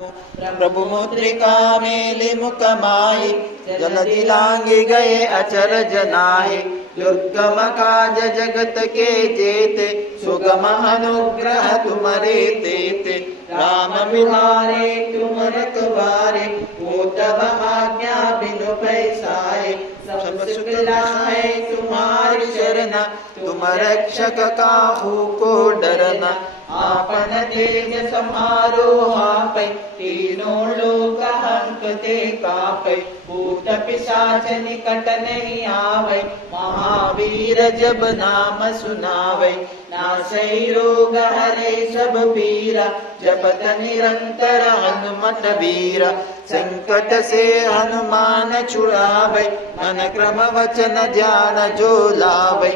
प्रभु मुद्रिका मेलि मुख माहि, जलधि लांघि गए अचरज नाहि। दुर्गम काज जगत के जेते, सुगम अनुग्रह तुमरे तेते। राम मिलारे तुम रखवारे, पूतब आज्ञा बिनु पैसारे। सब सुख लाए तुम्हारी शरण, तुम रक्षक काहू को डरना। आपन तेज समारो हापै, तीनों लोक हंकते कापै। भूत पिशाच निकट नहीं आवै, महावीर जब नाम सुनावै। नासै रोग हरै सब पीरा, जपत निरंतर हनुमत वीरा। संकट से हनुमान छुड़ावै, मन क्रम वचन ध्यान जो लावै।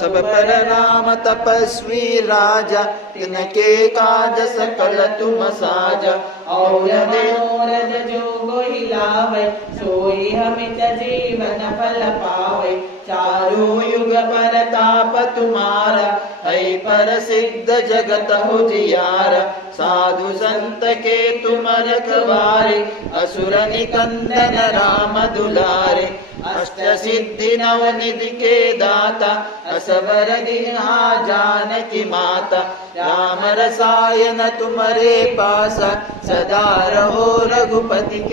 सब पर राम तपस्वी राजा, तिनके काज सकल तुम साजा। और मनोरथ जो कोई लावै, सोई अमित जीवन फल पावै। चारों युग परताप तुम्हारा, है प्रसिद्ध जगत उजियारा। साधु संत के तुम रखवारे, असुर निकंदन राम दुलारे। अष्ट सिद्धि नव निधि के दाता, असवर दीन्हा जानकी माता। राम रसायन तुम्हारे पासा, सदा रहो रघुपति के